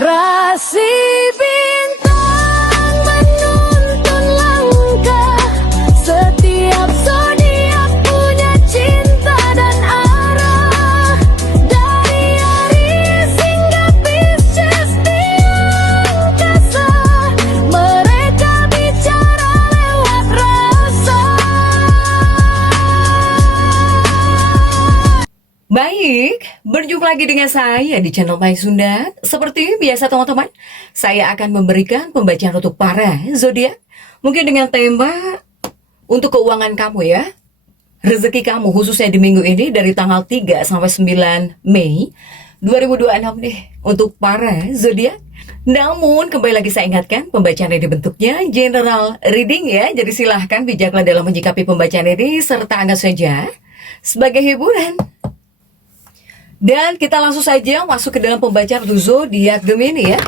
Rasi bintang menuntun langkah, setiap zodiak punya cinta dan arah. Dari Aries hingga Pisces di angkasa, mereka bicara lewat rasa. Baik, berjumpa lagi dengan saya di channel Mai Sunda. Seperti biasa teman-teman, saya akan memberikan pembacaan untuk para zodiak. Mungkin dengan tema untuk keuangan kamu ya. Rezeki kamu khususnya di minggu ini dari tanggal 3 sampai 9 Mei 2026 nih untuk para zodiak. Namun kembali lagi saya ingatkan pembacaan ini bentuknya general reading ya. Jadi silahkan bijaklah dalam menyikapi pembacaan ini serta anggap saja sebagai hiburan. Dan kita langsung saja masuk ke dalam pembacaan untuk zodiak Gemini ya.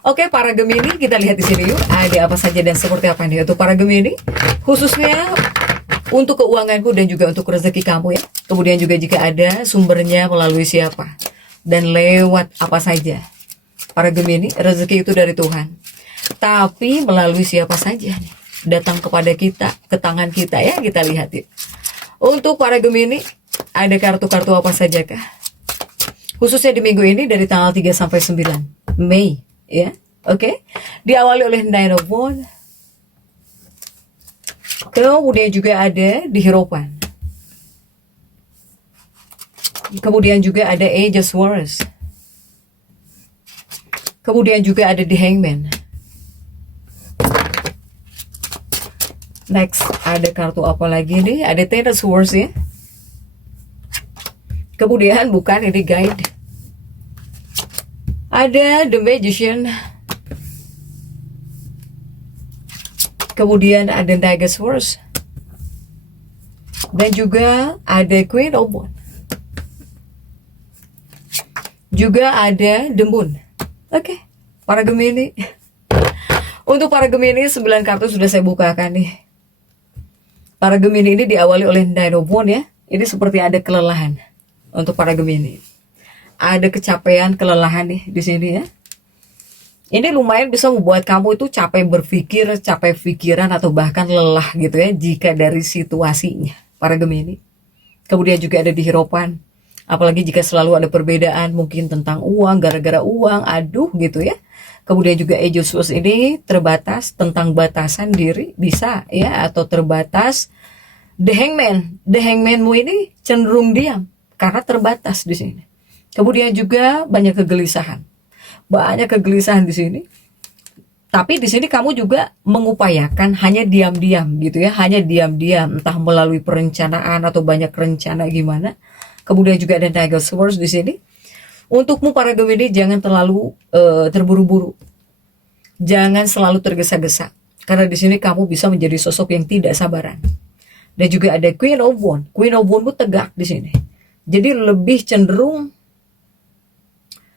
Oke, para Gemini, kita lihat di sini yuk. Ada apa saja dan seperti apa nih untuk para Gemini, khususnya untuk keuanganku dan juga untuk rezeki kamu ya. Kemudian juga jika ada sumbernya melalui siapa dan lewat apa saja. Para Gemini, rezeki itu dari Tuhan. Tapi melalui siapa saja nih datang kepada kita, ke tangan kita ya. Kita lihat yuk. Untuk para Gemini, ada kartu-kartu apa saja kah? Khususnya di minggu ini dari tanggal 3 sampai 9 Mei ya. Oke. Diawali oleh Nine of Wands. Kemudian juga ada di Hierophant. Kemudian juga ada Age of Swords. Kemudian juga ada di Hangman. Next, ada kartu apa lagi nih? Ada Ten of Swords ya. Kemudian bukan ini guide. Ada The Magician. Kemudian ada Knight of Swords. Dan juga ada Queen of Wands. Juga ada The Moon. Oke, para Gemini. Untuk para Gemini 9 kartu sudah saya bukakan nih. Para Gemini ini diawali oleh Knight of Wands ya. Ini seperti ada kelelahan. Untuk para Gemini, ada kecapean, kelelahan nih di sini ya. Ini lumayan bisa membuat kamu itu capek berpikir, capek pikiran atau bahkan lelah gitu ya jika dari situasinya para Gemini. Kemudian juga ada di Hierophant. Apalagi jika selalu ada perbedaan mungkin tentang uang, gara-gara uang, aduh gitu ya. Kemudian juga Age of Swords ini terbatas tentang batasan diri bisa ya, atau terbatas. The Hangmanmu ini cenderung diam karena terbatas di sini. Kemudian juga banyak kegelisahan. Banyak kegelisahan di sini. Tapi di sini kamu juga mengupayakan hanya diam-diam gitu ya, hanya diam-diam entah melalui perencanaan atau banyak rencana gimana. Kemudian juga ada Knight of Swords di sini. Untukmu para Gemini jangan terlalu terburu-buru. Jangan selalu tergesa-gesa karena di sini kamu bisa menjadi sosok yang tidak sabaran. Dan juga ada Queen of Wands. Queen of Wands tegak di sini. Jadi lebih cenderung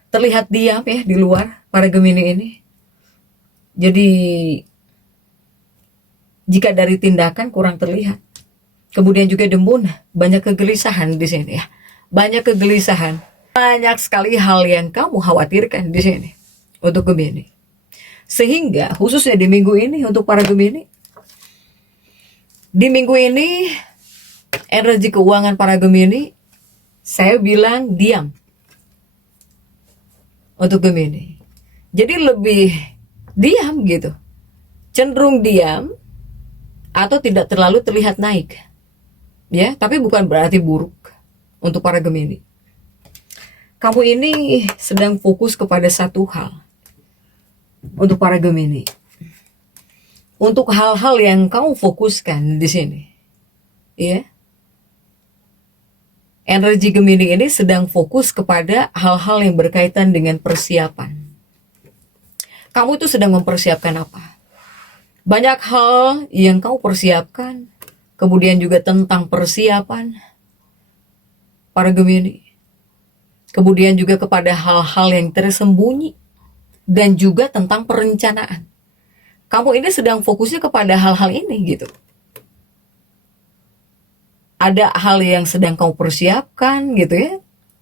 terlihat diam ya di luar para Gemini ini. Jadi jika dari tindakan kurang terlihat. Kemudian juga The Moon, banyak kegelisahan di sini ya. Banyak kegelisahan. Banyak sekali hal yang kamu khawatirkan di sini untuk Gemini. Sehingga khususnya di minggu ini untuk para Gemini. Di minggu ini energi keuangan para Gemini saya bilang diam untuk Gemini. Jadi lebih diam gitu. Cenderung diam atau tidak terlalu terlihat naik. Ya, tapi bukan berarti buruk untuk para Gemini. Kamu ini sedang fokus kepada satu hal. Untuk para Gemini. Untuk hal-hal yang kamu fokuskan di sini. Ya. Energi Gemini ini sedang fokus kepada hal-hal yang berkaitan dengan persiapan. Kamu itu sedang mempersiapkan apa? Banyak hal yang kamu persiapkan. Kemudian juga tentang persiapan para Gemini. Kemudian juga kepada hal-hal yang tersembunyi. Dan juga tentang perencanaan. Kamu ini sedang fokusnya kepada hal-hal ini gitu. Ada hal yang sedang kamu persiapkan gitu ya,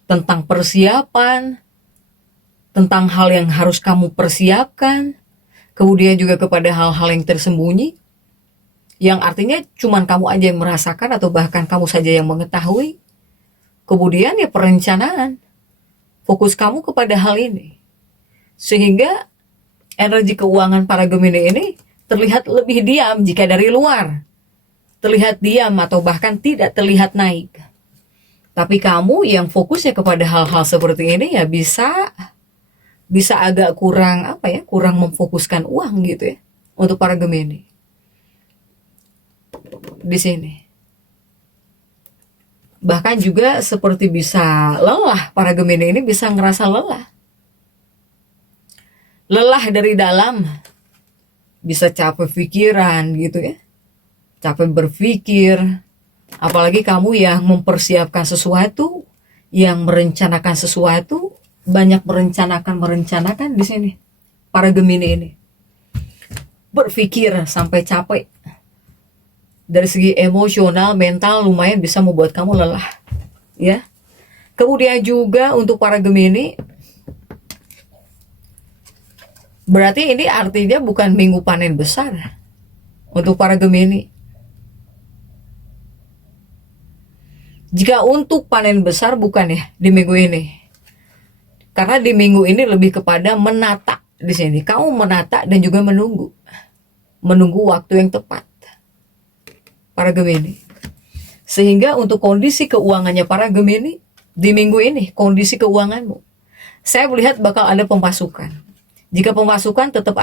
tentang persiapan, tentang hal yang harus kamu persiapkan, kemudian juga kepada hal-hal yang tersembunyi, yang artinya cuman kamu aja yang merasakan atau bahkan kamu saja yang mengetahui. Kemudian ya perencanaan, fokus kamu kepada hal ini. Sehingga energi keuangan para Gemini ini terlihat lebih diam jika dari luar. Terlihat diam atau bahkan tidak terlihat naik. Tapi kamu yang fokusnya kepada hal-hal seperti ini ya bisa agak kurang memfokuskan uang gitu ya untuk para Gemini. Di sini. Bahkan juga seperti bisa lelah, para Gemini ini bisa ngerasa lelah. Lelah dari dalam, bisa capek pikiran gitu ya. Capek berpikir, apalagi kamu yang mempersiapkan sesuatu, yang merencanakan sesuatu, banyak merencanakan di sini. Para Gemini ini berpikir sampai capek. Dari segi emosional, mental lumayan bisa membuat kamu lelah, ya. Kemudian juga untuk para Gemini, berarti ini artinya bukan minggu panen besar untuk para Gemini. Jika untuk panen besar bukan ya di minggu ini. Karena di minggu ini lebih kepada menata di sini. Kamu menata dan juga menunggu. Menunggu waktu yang tepat. Para Gemini. Sehingga untuk kondisi keuangannya para Gemini di minggu ini, kondisi keuanganmu, saya melihat bakal ada pemasukan. Jika pemasukan tetap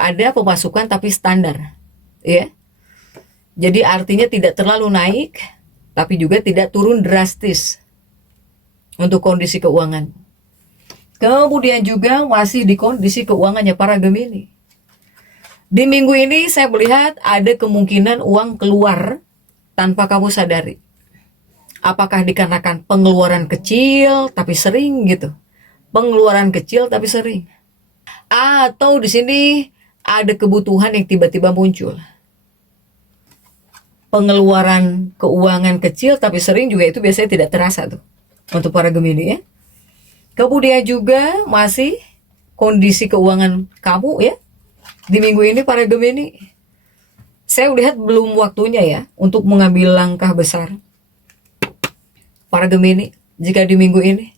ada pemasukan tapi standar, ya. Jadi artinya tidak terlalu naik, tapi juga tidak turun drastis untuk kondisi keuangan. Kemudian juga masih di kondisi keuangannya para Gemini. Di minggu ini saya melihat ada kemungkinan uang keluar tanpa kamu sadari. Apakah dikarenakan pengeluaran kecil tapi sering gitu. Pengeluaran kecil tapi sering. Atau di sini ada kebutuhan yang tiba-tiba muncul. Pengeluaran keuangan kecil tapi sering juga itu biasanya tidak terasa tuh untuk para Gemini ya. Kemudian juga masih kondisi keuangan kamu ya di minggu ini para Gemini. Saya lihat belum waktunya ya untuk mengambil langkah besar. Para Gemini, jika di minggu ini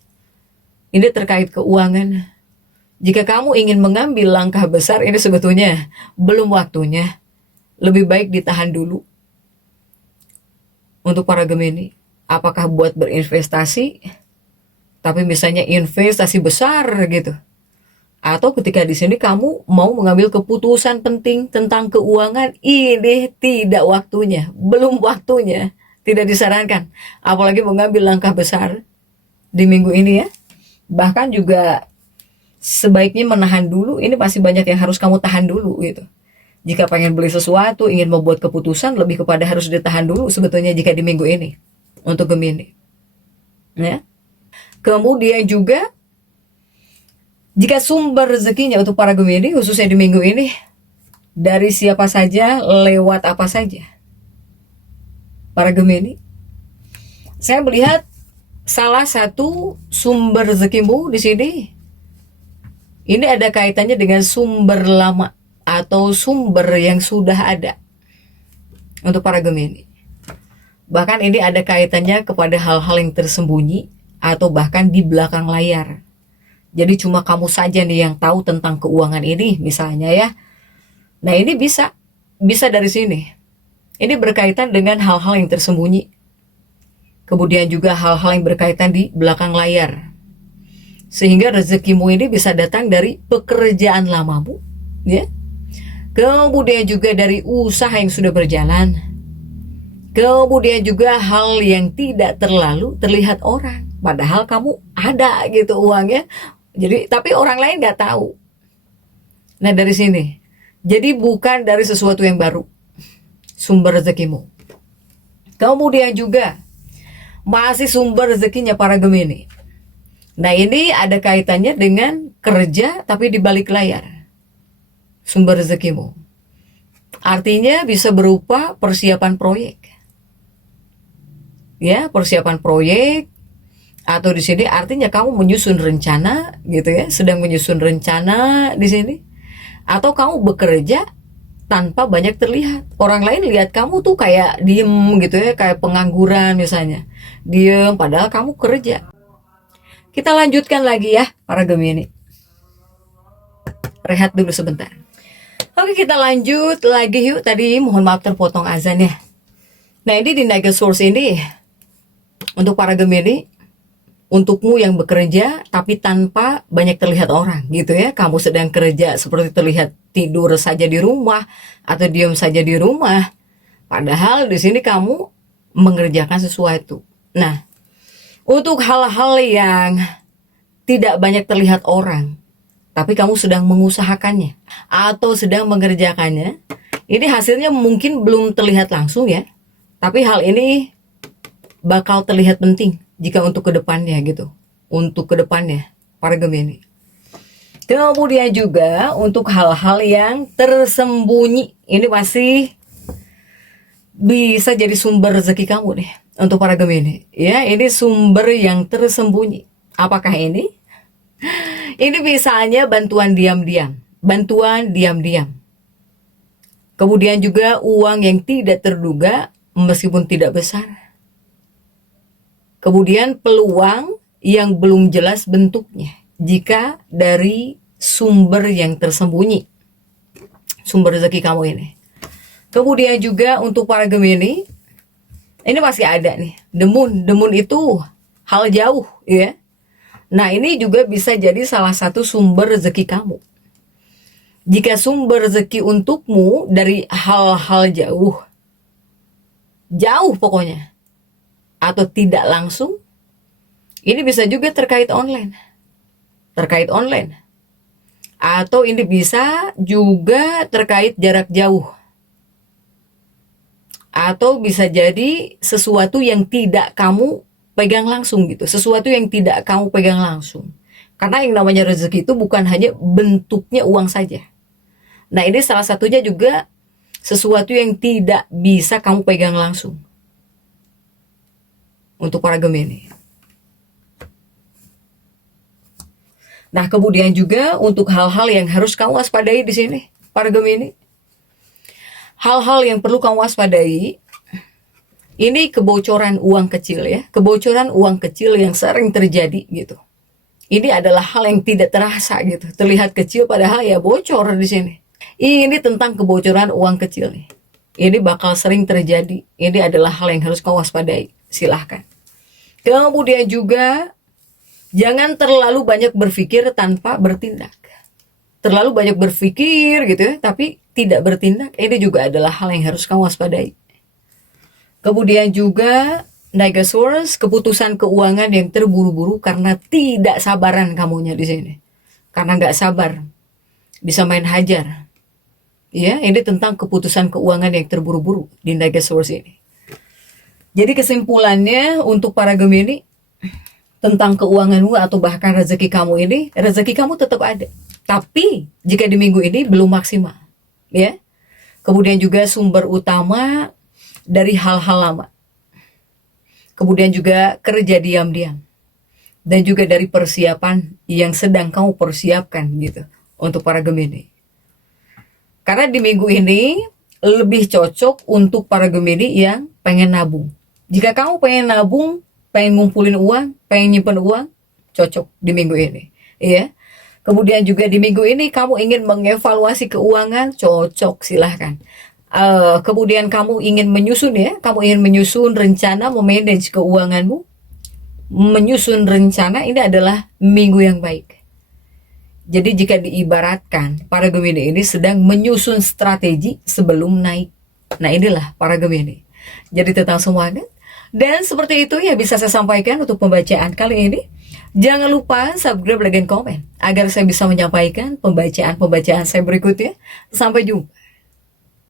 terkait keuangan. Jika kamu ingin mengambil langkah besar, ini sebetulnya belum waktunya. Lebih baik ditahan dulu. Untuk para Gemini, apakah buat berinvestasi, tapi misalnya investasi besar gitu, atau ketika di sini kamu mau mengambil keputusan penting tentang keuangan, ini tidak waktunya, belum waktunya, tidak disarankan, apalagi mengambil langkah besar di minggu ini ya. Bahkan juga sebaiknya menahan dulu, ini masih banyak yang harus kamu tahan dulu gitu. Jika pengen beli sesuatu, ingin membuat keputusan, lebih kepada harus ditahan dulu sebetulnya jika di minggu ini. Untuk Gemini. Ya. Kemudian juga, jika sumber rezekinya untuk para Gemini, khususnya di minggu ini, dari siapa saja, lewat apa saja. Para Gemini. Saya melihat salah satu sumber rezekimu di sini, ini ada kaitannya dengan sumber lama atau sumber yang sudah ada untuk para Gemini. Bahkan ini ada kaitannya kepada hal-hal yang tersembunyi atau bahkan di belakang layar. Jadi cuma kamu saja nih yang tahu tentang keuangan ini misalnya ya. Nah ini bisa dari sini. Ini berkaitan dengan hal-hal yang tersembunyi. Kemudian juga hal-hal yang berkaitan di belakang layar. Sehingga rezekimu ini bisa datang dari pekerjaan lamamu, ya. Kemudian juga dari usaha yang sudah berjalan. Kemudian juga hal yang tidak terlalu terlihat orang. Padahal kamu ada gitu uangnya. Jadi tapi orang lain nggak tahu. Nah dari sini. Jadi bukan dari sesuatu yang baru. Sumber rezekimu. Kemudian juga masih sumber rezekinya para Gemini. Nah ini ada kaitannya dengan kerja tapi di balik layar. Sumber rezekimu. Artinya bisa berupa persiapan proyek. Ya, persiapan proyek Atau di sini artinya kamu menyusun rencana gitu ya, sedang menyusun rencana di sini. Atau kamu bekerja tanpa banyak terlihat. Orang lain lihat kamu tuh kayak diem gitu ya, kayak pengangguran misalnya. Diem padahal kamu kerja. Kita lanjutkan lagi ya para Gemini. Rehat dulu sebentar. Oke, kita lanjut lagi yuk. Tadi mohon maaf terpotong azan ya. Nah, ini di Naga Source ini untuk para Gemini, untukmu yang bekerja tapi tanpa banyak terlihat orang gitu ya. Kamu sedang kerja seperti terlihat tidur saja di rumah atau diam saja di rumah. Padahal di sini kamu mengerjakan sesuatu. Nah, untuk hal-hal yang tidak banyak terlihat orang, tapi kamu sedang mengusahakannya atau sedang mengerjakannya, ini hasilnya mungkin belum terlihat langsung ya. Tapi hal ini bakal terlihat penting jika untuk kedepannya gitu. Untuk kedepannya para Gemini. Kemudian juga untuk hal-hal yang tersembunyi, ini masih bisa jadi sumber rezeki kamu nih untuk para Gemini. Ya, ini sumber yang tersembunyi. Apakah ini? Ini misalnya bantuan diam-diam. Bantuan diam-diam. Kemudian juga uang yang tidak terduga meskipun tidak besar. Kemudian peluang yang belum jelas bentuknya jika dari sumber yang tersembunyi. Sumber rezeki kamu ini. Kemudian juga untuk para Gemini, ini masih ada nih. Demun itu hal jauh ya. Nah, ini juga bisa jadi salah satu sumber rezeki kamu. Jika sumber rezeki untukmu dari hal-hal jauh pokoknya, atau tidak langsung, ini bisa juga terkait online. Atau ini bisa juga terkait jarak jauh. Atau bisa jadi sesuatu yang tidak kamu pegang langsung gitu. Sesuatu yang tidak kamu pegang langsung. Karena yang namanya rezeki itu bukan hanya bentuknya uang saja. Nah, ini salah satunya juga sesuatu yang tidak bisa kamu pegang langsung. Untuk para Gemini. Nah, kemudian juga untuk hal-hal yang harus kamu waspadai di sini, para Gemini. Hal-hal yang perlu kamu waspadai, ini kebocoran uang kecil ya. Kebocoran uang kecil yang sering terjadi gitu. Ini adalah hal yang tidak terasa gitu. Terlihat kecil padahal ya bocor di sini. Ini tentang kebocoran uang kecil nih. Ini bakal sering terjadi. Ini adalah hal yang harus kamu waspadai. Silahkan. Kemudian juga jangan terlalu banyak berpikir tanpa bertindak. Terlalu banyak berpikir gitu ya, tapi tidak bertindak. Ini juga adalah hal yang harus kamu waspadai. Kemudian juga Naga Source, keputusan keuangan yang terburu-buru karena tidak sabaran kamunya di sini. Karena nggak sabar, bisa main hajar. Ya, ini tentang keputusan keuangan yang terburu-buru di Naga Source ini. Jadi kesimpulannya untuk para Gemini, tentang keuanganmu atau bahkan rezeki kamu ini, rezeki kamu tetap ada. Tapi jika di minggu ini belum maksimal, ya. Kemudian juga sumber utama dari hal-hal lama. Kemudian juga kerja diam-diam. Dan juga dari persiapan yang sedang kamu persiapkan gitu untuk para Gemini. Karena di minggu ini lebih cocok untuk para Gemini yang pengen nabung. Jika kamu pengen nabung, pengen ngumpulin uang, pengen nyimpen uang, cocok di minggu ini, ya. Kemudian juga di minggu ini kamu ingin mengevaluasi keuangan, cocok, silahkan. Kemudian kamu ingin menyusun ya, kamu ingin menyusun rencana, memanage keuanganmu, menyusun rencana, ini adalah minggu yang baik. Jadi jika diibaratkan, para Gemini ini sedang menyusun strategi sebelum naik. Nah, inilah para Gemini. Jadi tetap semangat. Dan seperti itu ya bisa saya sampaikan untuk pembacaan kali ini. Jangan lupa subscribe, like, dan komen agar saya bisa menyampaikan pembacaan-pembacaan saya berikutnya. Sampai jumpa.